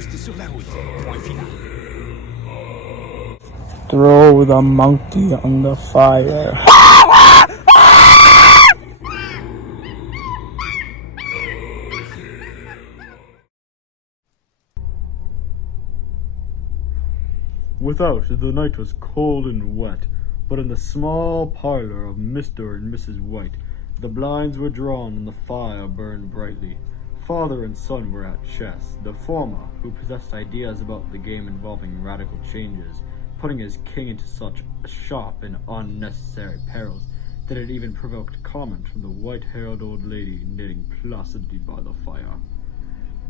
liste sur la route. Point final. Throw the monkey on the fire. Without, the night was cold and wet, but in the small parlor of Mr. and Mrs. White, the blinds were drawn and the fire burned brightly. Father and son were at chess, the former, who possessed ideas about the game involving radical changes, putting his king into such sharp and unnecessary perils that it even provoked comment from the white-haired old lady knitting placidly by the fire.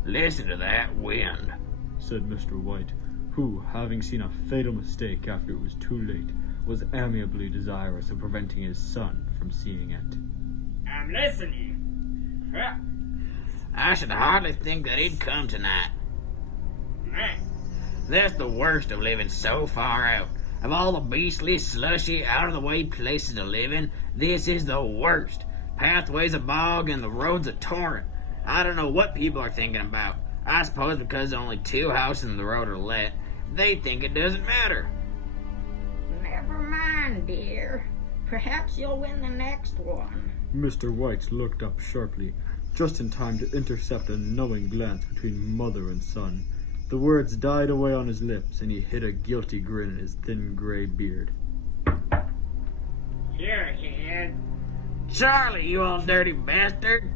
"Listen to that wind," said Mr. White, who, having seen a fatal mistake after it was too late, was amiably desirous of preventing his son from seeing it. "I'm listening." "I should hardly think that he'd come tonight. That's the worst of living so far out. Of all the beastly, slushy, out-of-the-way places to live in, this is the worst. Pathway's a bog and the road's a torrent. I don't know what people are thinking about. I suppose because only 2 houses in the road are let, they think it doesn't matter." Never mind, dear. Perhaps you'll win the next one. Mr. White looked up sharply, just in time to intercept a knowing glance between mother and son. The words died away on his lips, and he hid a guilty grin in his thin gray beard. "Here, kid." "Charlie, you old dirty bastard!"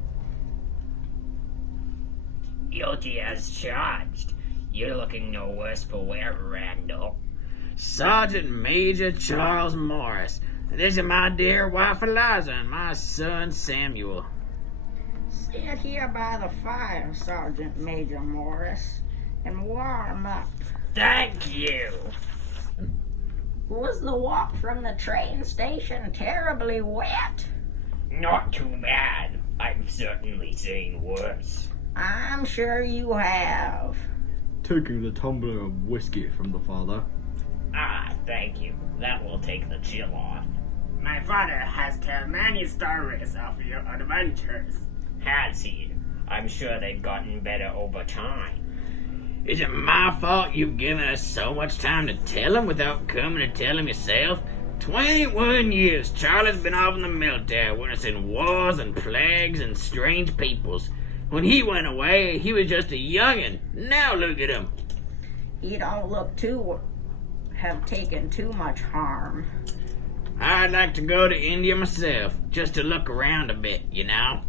"Guilty as charged. You're looking no worse for wear, Randall." "Sergeant Major Charles Morris. This is my dear wife Eliza and my son Samuel." Sit here by the fire, Sergeant Major Morris, and warm up. "Thank you." Was the walk from the train station terribly wet? "Not too bad. I've certainly seen worse." I'm sure you have. Taking the tumbler of whiskey from the father. "Ah, thank you. That will take the chill off." "My father has told many stories of your adventures." "Has he? I'm sure they've gotten better over time." "Is it my fault you've given us so much time to tell him without coming to tell him yourself? 21 years Charlie's been off in the military, witnessing wars and plagues and strange peoples. When he went away, he was just a young'un. Now look at him." He don't look to have taken too much harm. "I'd like to go to India myself, just to look around a bit, you know."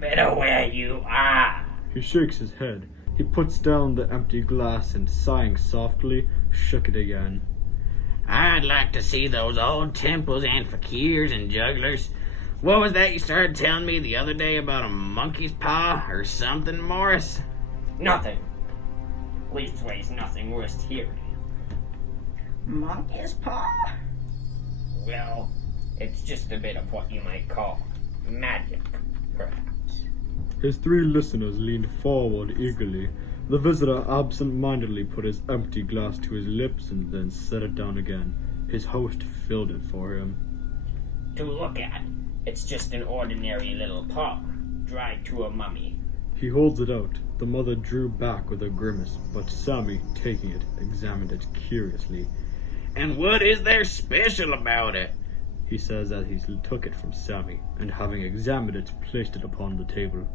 "Better where you are." He shakes his head. He puts down the empty glass and, sighing softly, shook it again. "I'd like to see those old temples and fakirs and jugglers. What was that you started telling me the other day about a monkey's paw or something, Morris?" "Nothing. Leastways, nothing worth hearing." Monkey's paw? "Well, it's just a bit of what you might call magic, perhaps." His 3 listeners leaned forward eagerly. The visitor absent-mindedly put his empty glass to his lips and then set it down again. His host filled it for him. "To look at, it's just an ordinary little paw, dried to a mummy." He holds it out. The mother drew back with a grimace, but Sammy, taking it, examined it curiously. "And what is there special about it?" He says as he took it from Sammy, and having examined it, placed it upon the table.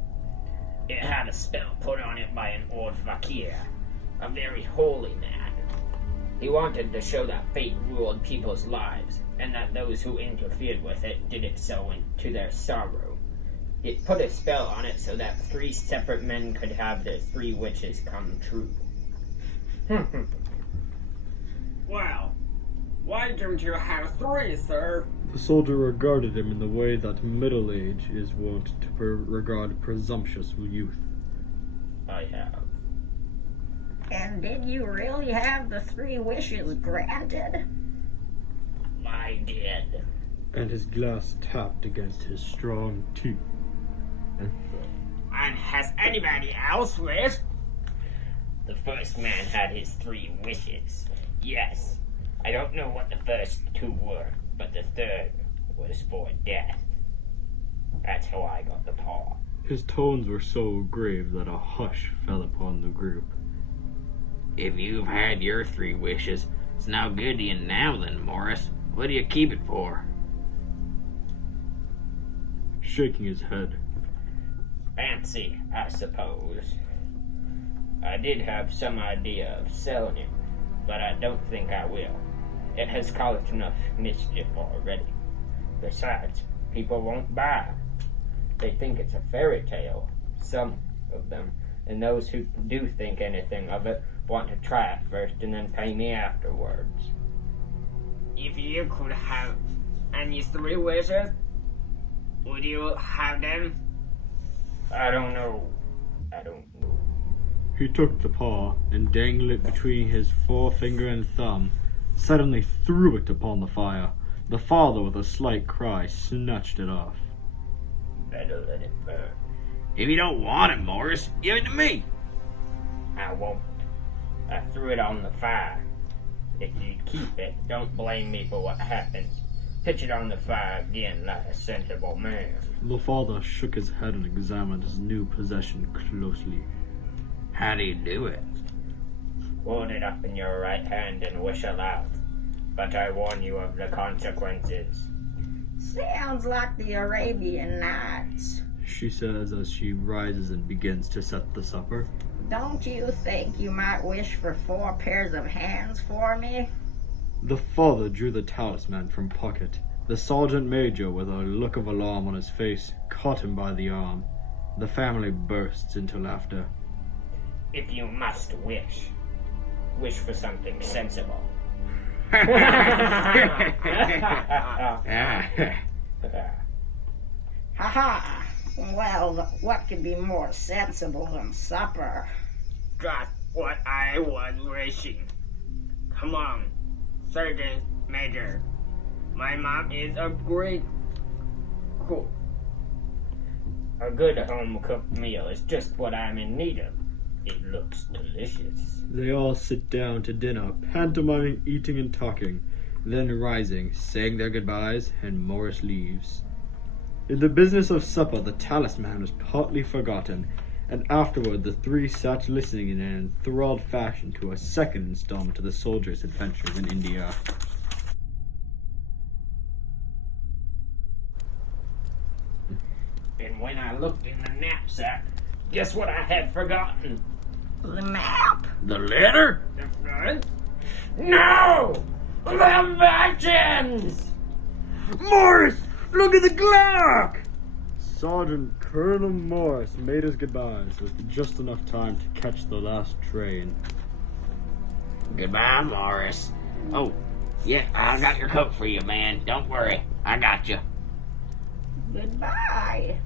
"It had a spell put on it by an old fakir, a very holy man. He wanted to show that fate ruled people's lives, and that those who interfered with it did it so to their sorrow. It put a spell on it so that 3 separate men could have their 3 wishes come true." "Well, why don't you have 3, sir?" The soldier regarded him in the way that middle age is wont to regard presumptuous youth. "I have." And did you really have the 3 wishes granted? "I did." And his glass tapped against his strong teeth. "And has anybody else wished?" "The first man had his 3 wishes. Yes. I don't know what the first 2 were, but the third was for death. That's how I got the paw." His tones were so grave that a hush fell upon the group. If you've had your 3 wishes, it's no good to you now then, Morris. What do you keep it for? Shaking his head. Fancy, I suppose. I did have some idea of selling it, but I don't think I will. It has caused enough mischief already. Besides, people won't buy. They think it's a fairy tale, some of them, and those who do think anything of it want to try it first and then pay me afterwards. If you could have any 3 wishes, would you have them? I don't know. He took the paw and dangled it between his forefinger and thumb, suddenly threw it upon the fire. The father, with a slight cry, snatched it off. Better let it burn. If you don't want it, Morris, give it to me. I won't. I threw it on the fire. If you keep it, don't blame me for what happens. Pitch it on the fire again like a sensible man. The father shook his head and examined his new possession closely. How do you do it? Hold it up in your right hand and wish aloud. But I warn you of the consequences. Sounds like the Arabian Nights. She says as she rises and begins to set the supper. Don't you think you might wish for 4 pairs of hands for me? The father drew the talisman from pocket. The sergeant major, with a look of alarm on his face, caught him by the arm. The family bursts into laughter. If you must wish for something sensible. Ha-ha! Well, what could be more sensible than supper? Just what I was wishing. Come on, Sergeant Major. My mom is a great cook. A good home-cooked meal is just what I'm in need of. It looks delicious. They all sit down to dinner, pantomiming eating and talking, then rising, saying their goodbyes, and Morris leaves. In the business of supper, the talisman was partly forgotten, and afterward the 3 sat listening in an enthralled fashion to a second installment of the soldier's adventures in India. And when I looked in the knapsack, guess what I had forgotten? The map? The letter? The front? No! The matches! Morris! Look at the clock! Sergeant Colonel Morris made his goodbyes with just enough time to catch the last train. Goodbye, Morris. Oh, yeah, I got your coat for you, man. Don't worry. I got you. Goodbye.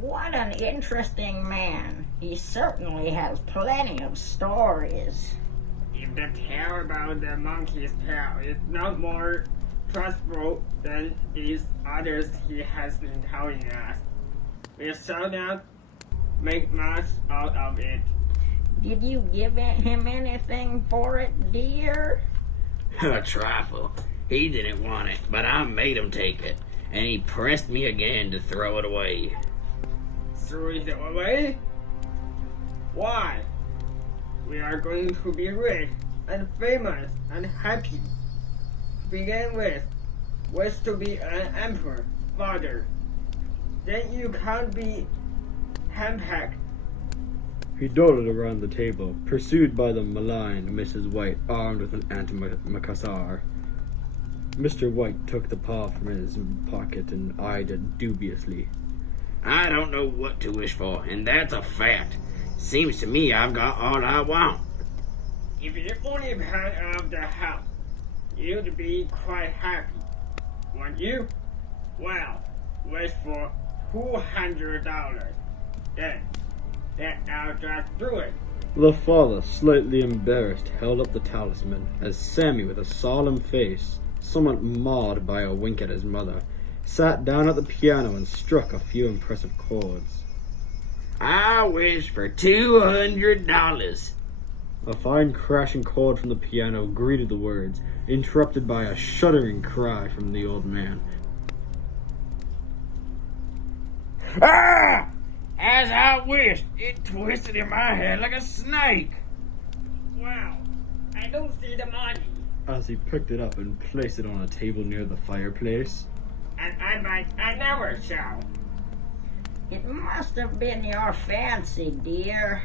What an interesting man. He certainly has plenty of stories. If the tale about the monkey's tail is not more trustful than these others he has been telling us, we shall not make much out of it. Did you give him anything for it, dear? A trifle. He didn't want it, but I made him take it, and he pressed me again to throw it away. Throw it away? Why? We are going to be rich and famous and happy. To begin with, wish to be an emperor, father. Then you can't be henpecked. He dawdled around the table, pursued by the maligned Mrs. White, armed with an antimacassar. Mr. White took the paw from his pocket and eyed it dubiously. I don't know what to wish for, and that's a fact. Seems to me I've got all I want. If you only part of the house, you'd be quite happy. Won't you? Well, wish for $200. Then I'll just do it. The father, slightly embarrassed, held up the talisman as Sammy, with a solemn face, somewhat marred by a wink at his mother, sat down at the piano and struck a few impressive chords. I wish for $200. A fine crashing chord from the piano greeted the words, interrupted by a shuddering cry from the old man. Ah! I As I wished, it twisted in my head like a snake. Wow, I don't see the money. As he picked it up and placed it on a table near the fireplace. And I never shall. It must have been your fancy, dear.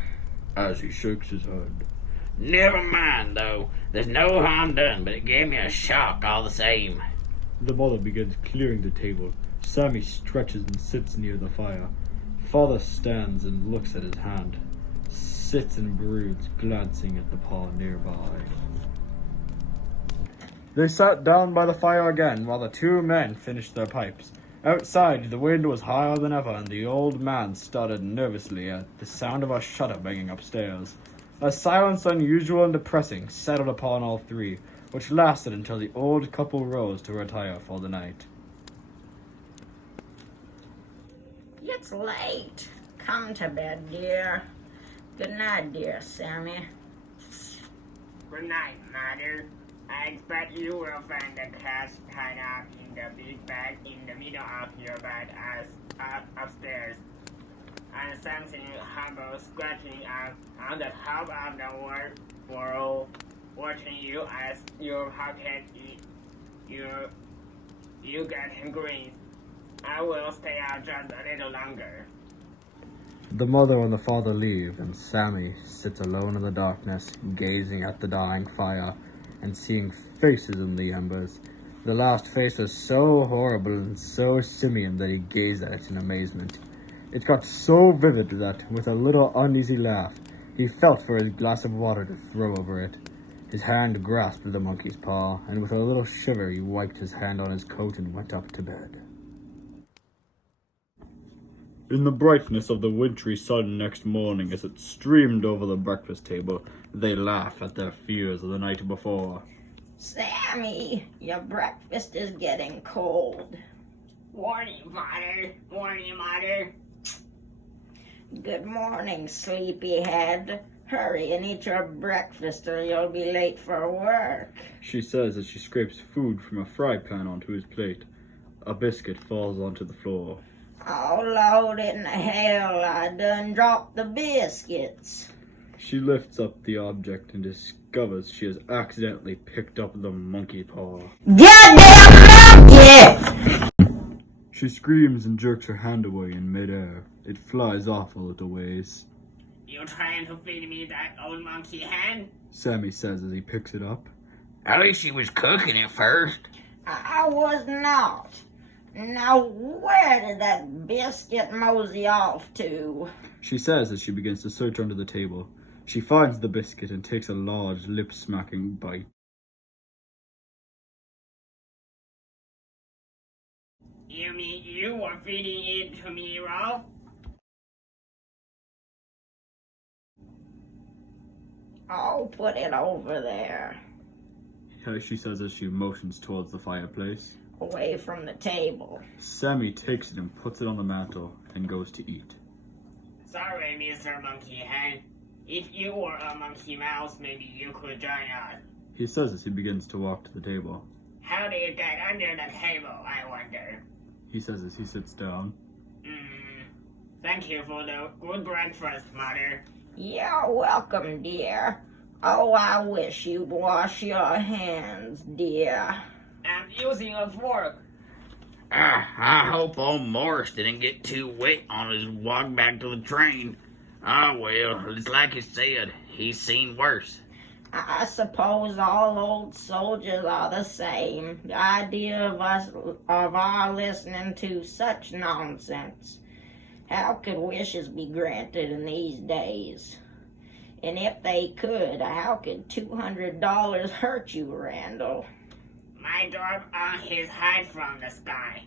As he shakes his head. Never mind, though. There's no harm done, but it gave me a shock all the same. The mother begins clearing the table. Sammy stretches and sits near the fire. Father stands and looks at his hand. Sits and broods, glancing at the paw nearby. They sat down by the fire again while the two men finished their pipes. Outside, the wind was higher than ever, and the old man started nervously at the sound of a shutter banging upstairs. A silence unusual and depressing settled upon all three, which lasted until the old couple rose to retire for the night. It's late. Come to bed, dear. Good night, dear Sammy. Good night, Mother. I expect you will find the cash tied up in the big bag in the middle of your bed as upstairs. And something humble scratching out on the top of the wall, watching you as your pocket you get green. I will stay out just a little longer. The mother and the father leave, and Sammy sits alone in the darkness, gazing at the dying fire and seeing faces in the embers. The last face was so horrible and so simian that he gazed at it in amazement. It got so vivid that, with a little uneasy laugh, he felt for his glass of water to throw over it. His hand grasped the monkey's paw, and with a little shiver he wiped his hand on his coat and went up to bed. In the brightness of the wintry sun next morning, as it streamed over the breakfast table, they laughed at their fears of the night before. Sammy, your breakfast is getting cold. Morning, Mother. Morning, Mother. Good morning, sleepyhead. Hurry and eat your breakfast or you'll be late for work. She says as she scrapes food from a fry pan onto his plate. A biscuit falls onto the floor. Oh, Lord in hell, I done dropped the biscuits. She lifts up the object and discovers she has accidentally picked up the monkey paw. Goddamn monkey! She screams and jerks her hand away in midair. It flies off a little ways. You trying to feed me that old monkey hand? Sammy says as he picks it up. At least she was cooking it first. I was not. Now, where did that biscuit mosey off to? She says as she begins to search under the table. She finds the biscuit and takes a large, lip-smacking bite. You mean you were feeding it to me, Ralph? Oh, put it over there, She says as she motions towards the fireplace. away from the table. Sammy takes it and puts it on the mantel and goes to eat. Sorry, Mr. Monkey Hand. If you were a monkey mouse, maybe you could join us. He says as he begins to walk to the table. How do you get under the table, I wonder? He says as he sits down. Thank you for the good breakfast, Mother. You're welcome, dear. Oh, I wish you'd wash your hands, dear. I'm using a fork. I hope old Morris didn't get too wet on his walk back to the train. Oh, well, it's like he said, he's seen worse. I suppose all old soldiers are the same. The idea of our listening to such nonsense. How could wishes be granted in these days? And if they could, how could $200 hurt you, Randall? My dog on his hide from the sky.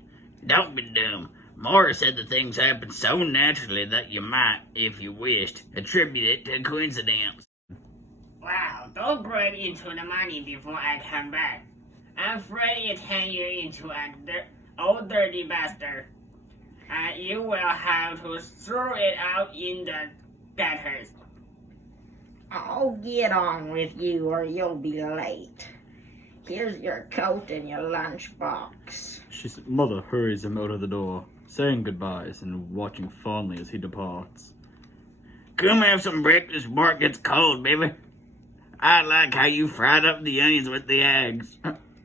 Don't be dumb. Morris said the things happened so naturally that you might, if you wished, attribute it to a coincidence. Wow, don't break into the money before I come back. I'm afraid it turn you into an old dirty bastard. And you will have to throw it out in the gutters. Oh, get on with you or you'll be late. Here's your coat and your lunchbox. Mother hurries him out of the door. saying goodbyes and watching fondly as he departs. Come have some breakfast before it gets cold, baby. I like how you fried up the onions with the eggs.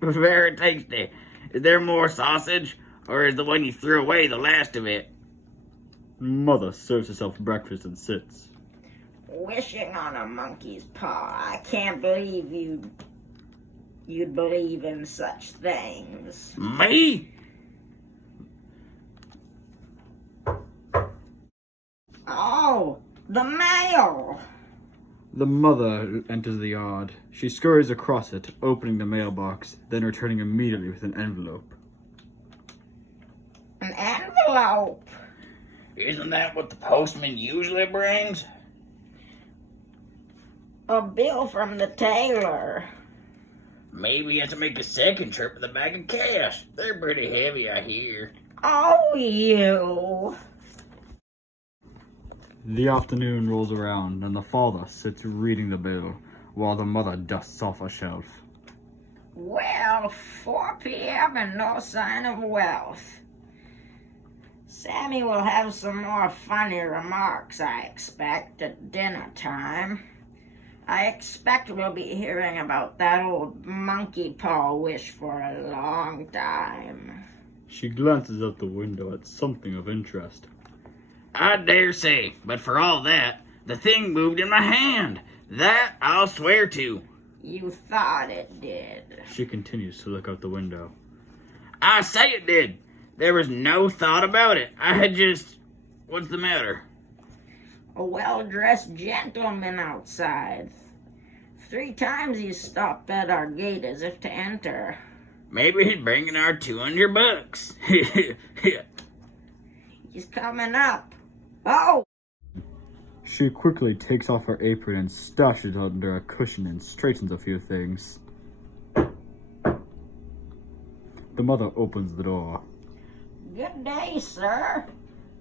Very tasty. Is there more sausage, or is the one you threw away the last of it? Mother serves herself breakfast and sits. Wishing on a monkey's paw. I can't believe you'd believe in such things. Me? Oh, the mail! The mother enters the yard. She scurries across it, opening the mailbox, then returning immediately with an envelope. An envelope? Isn't that what the postman usually brings? A bill from the tailor. Maybe you have to make a second trip with a bag of cash. They're pretty heavy, I hear. Oh, you! The afternoon rolls around, and the father sits reading the bill, while the mother dusts off a shelf. Well, 4 p.m. and no sign of wealth. Sammy will have some more funny remarks, I expect, at dinner time. I expect we'll be hearing about that old monkey paw wish for a long time. She glances out the window at something of interest. I dare say, but for all that, the thing moved in my hand. That I'll swear to. You thought it did. She continues to look out the window. I say it did. There was no thought about it. I had just... What's the matter? A well-dressed gentleman outside. 3 times he stopped at our gate as if to enter. Maybe he's bringing our $200. He's coming up. Oh! She quickly takes off her apron and stashes it under a cushion and straightens a few things. The mother opens the door. Good day, sir.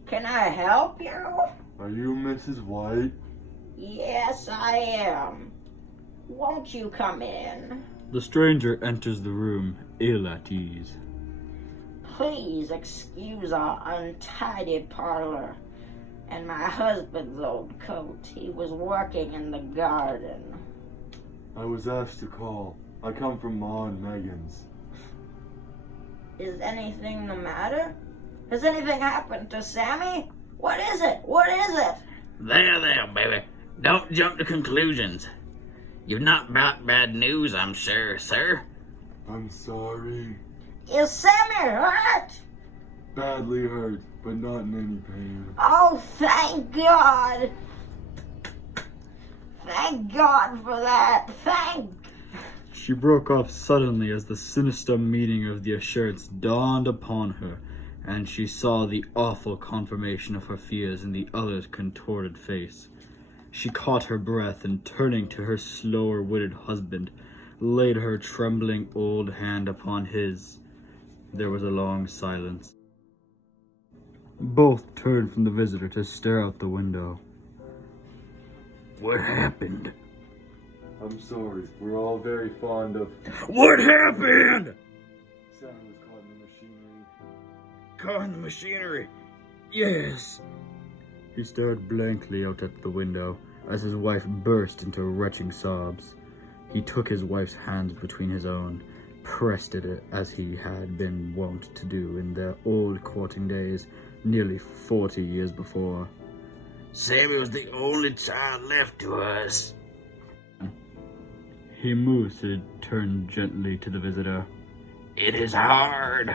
Can I help you? Are you Mrs. White? Yes, I am. Won't you come in? The stranger enters the room, ill at ease. Please excuse our untidy parlor and my husband's old coat. He was working in the garden. I was asked to call. I come from Ma and Megan's. Is anything the matter? Has anything happened to Sammy? What is it? What is it? There, baby. Don't jump to conclusions. You've not brought bad news, I'm sure, sir. I'm sorry. Is Sammy hurt? Badly hurt, but not in any pain. Oh, thank God. Thank God for that. She broke off suddenly as the sinister meaning of the assurance dawned upon her, and she saw the awful confirmation of her fears in the other's contorted face. She caught her breath and, turning to her slower-witted husband, laid her trembling old hand upon his. There was a long silence. Both turned from the visitor to stare out the window. What happened? I'm sorry. We're all very fond of... What happened? Sammy was caught in the machinery. Caught in the machinery. Yes. He stared blankly out at the window as his wife burst into retching sobs. He took his wife's hands between his own, pressed it as he had been wont to do in their old courting days, nearly 40 years before. Sammy was the only child left to us. He moves to turn gently to the visitor. It is hard.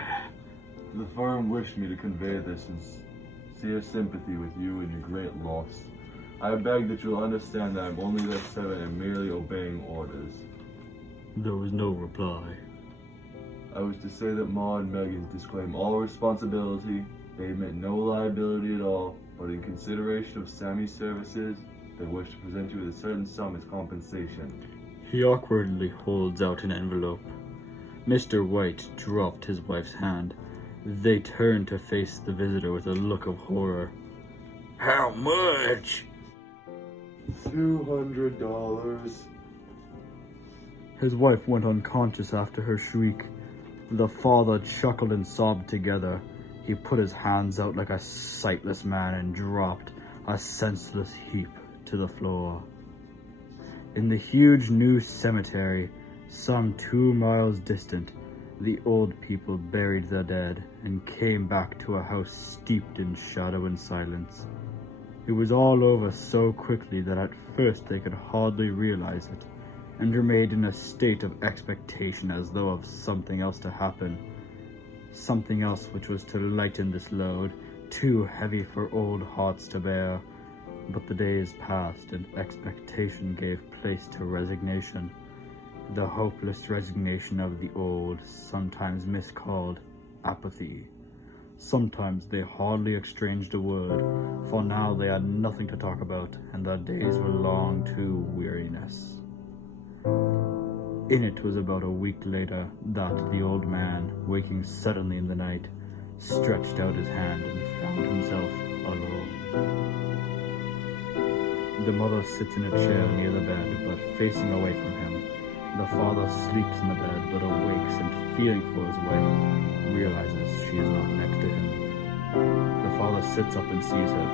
The firm wished me to convey this and sincere sympathy with you and your great loss. I beg that you'll understand that I'm only their servant and merely obeying orders. There was no reply. I was to say that Ma and Megan disclaim all responsibility. They admit no liability at all, but in consideration of Sammy's services, they wish to present you with a certain sum as compensation. He awkwardly holds out an envelope. Mr. White dropped his wife's hand. They turned to face the visitor with a look of horror. How much? $200. His wife went unconscious after her shriek. The father chuckled and sobbed together. He put his hands out like a sightless man and dropped, a senseless heap, to the floor. In the huge new cemetery, some 2 miles distant, the old people buried their dead and came back to a house steeped in shadow and silence. It was all over so quickly that at first they could hardly realize it, and remained in a state of expectation as though of something else to happen. Something else which was to lighten this load, too heavy for old hearts to bear. But the days passed, and expectation gave place to resignation. The hopeless resignation of the old, sometimes miscalled apathy. Sometimes they hardly exchanged a word, for now they had nothing to talk about, and their days were long to weariness. In it was about a week later that the old man, waking suddenly in the night, stretched out his hand and found himself alone. The mother sits in a chair near the bed, but facing away from him. The father sleeps in the bed, but awakes and, feeling for his wife, realizes she is not next to him. The father sits up and sees her.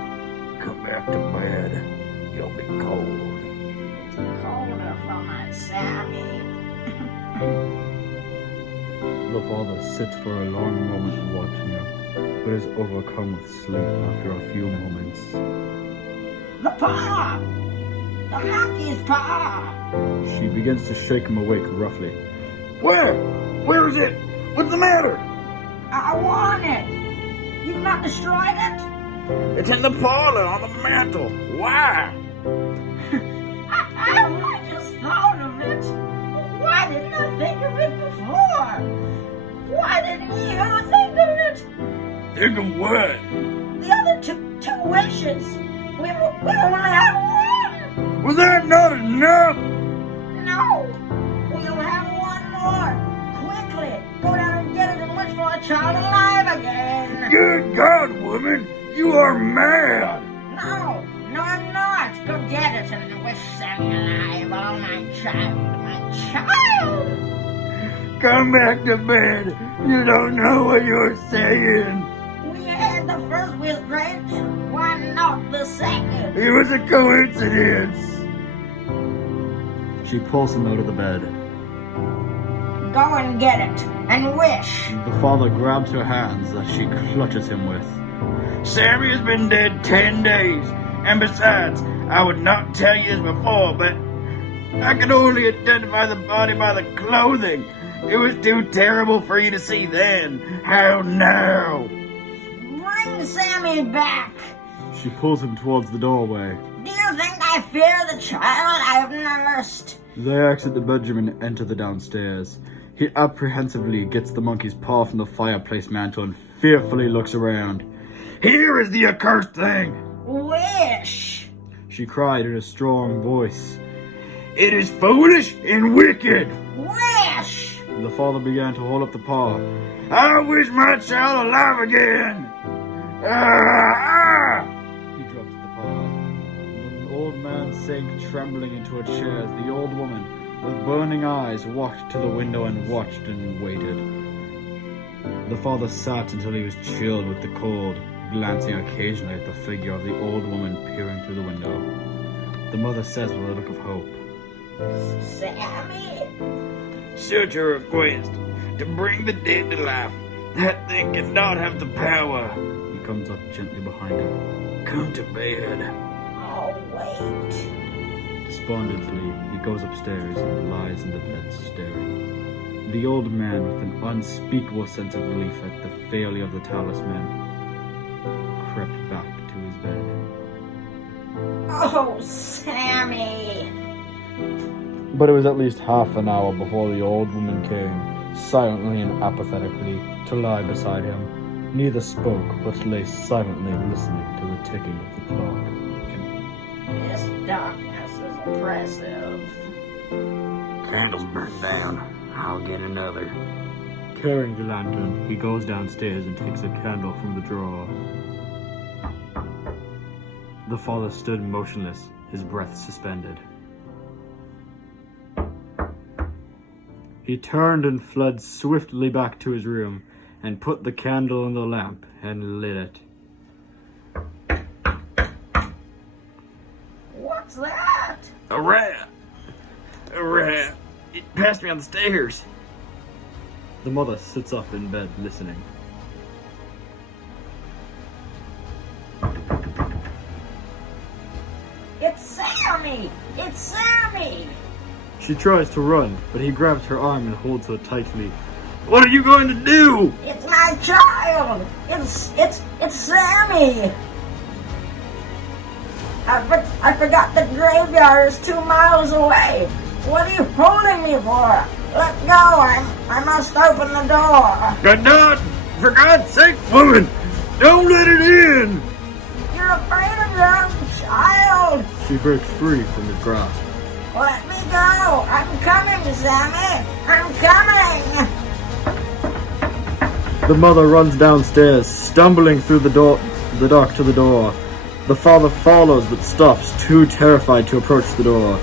Come back to bed. You'll be cold. It's colder for my Sammy. The father sits for a long moment watching her, but is overcome with sleep after a few moments. The paw! The monkey's paw! She begins to shake him awake roughly. Where? Where is it? What's the matter? I want it! You've not destroyed it? It's in the parlor on the mantle. Why? I just thought of it. Why didn't I think of it before? Why didn't you think of it? Think of what? The other two wishes. We only have one. Was that not enough? No, we'll have one more. Quickly, go down and get it and look for a child alive again. Good God, woman! You are mad! No, I'm not. Go get it and wish Sammy alive. Oh, my child, my child. Come back to bed. You don't know what you're saying. We had the first wish granted. Why not the second? It was a coincidence. She pulls him out of the bed. Go and get it and wish. The father grabs her hands that she clutches him with. Sammy has been dead 10 days. And besides, I would not tell you this before, but I could only identify the body by the clothing. It was too terrible for you to see then. How now? Bring Sammy back. She pulls him towards the doorway. Do you think I fear the child I've nursed? They exit the bedroom and enter the downstairs. He apprehensively gets the monkey's paw from the fireplace mantle and fearfully looks around. Here is the accursed thing. Wish. She cried in a strong voice. It is foolish and wicked. Wish. The father began to hold up the paw. I wish my child alive again. Ah! He drops the paw. The old man sank trembling into a chair as the old woman, with burning eyes, walked to the window and watched and waited. The father sat until he was chilled with the cold, glancing occasionally at the figure of the old woman peering through the window. The mother says with a look of hope, Sammy. Such a request to bring the dead to life. That thing cannot have the power. He comes up gently behind her. Come to bed. Oh, wait. Despondently, he goes upstairs and lies in the bed staring. The old man, with an unspeakable sense of relief at the failure of the talisman, crept back to his bed. Oh, Sammy. But it was at least half an hour before the old woman came, silently and apathetically, to lie beside him. Neither spoke, but lay silently listening to the ticking of the clock. This darkness is oppressive. Candle's burnt down. I'll get another. Carrying the lantern, he goes downstairs and takes a candle from the drawer. The father stood motionless, his breath suspended. He turned and fled swiftly back to his room, and put the candle in the lamp and lit it. What's that? A rat! A rat! It passed me on the stairs. The mother sits up in bed listening. It's Sammy! It's Sammy! She tries to run, but he grabs her arm and holds her tightly. What are you going to do? It's my child! It's Sammy! I forgot the graveyard is 2 miles away. What are you holding me for? Let go! I must open the door. Good God! For God's sake, woman! Don't let it in! You're afraid of your own child. She breaks free from his grasp. Let me go. I'm coming, Sammy. I'm coming. The mother runs downstairs, stumbling through the dark to the door. The father follows but stops, too terrified to approach the door.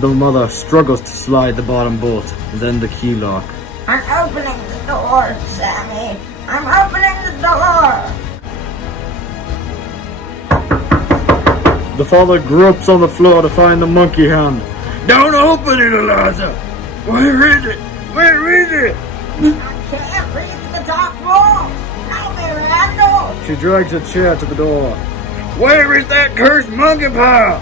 The mother struggles to slide the bottom bolt, then the key lock. I'm opening the door, Sammy. I'm opening the door. The father gropes on the floor to find the monkey hand. Don't open it, Eliza! Where is it? Where is it? I can't reach the top wall. Help me, Randall. She drags a chair to the door. Where is that cursed monkey paw?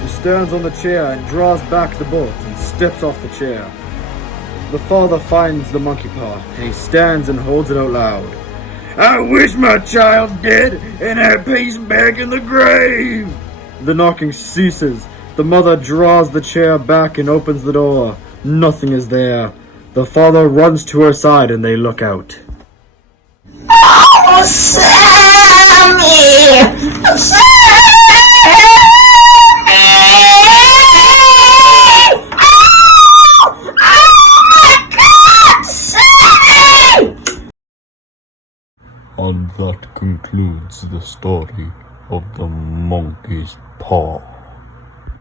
She stands on the chair and draws back the bolt and steps off the chair. The father finds the monkey paw and he stands and holds it out loud. I wish my child dead and had peace back in the grave! The knocking ceases. The mother draws the chair back and opens the door. Nothing is there. The father runs to her side and they look out. Oh, Sammy! Sammy! And that concludes the story of the monkey's paw.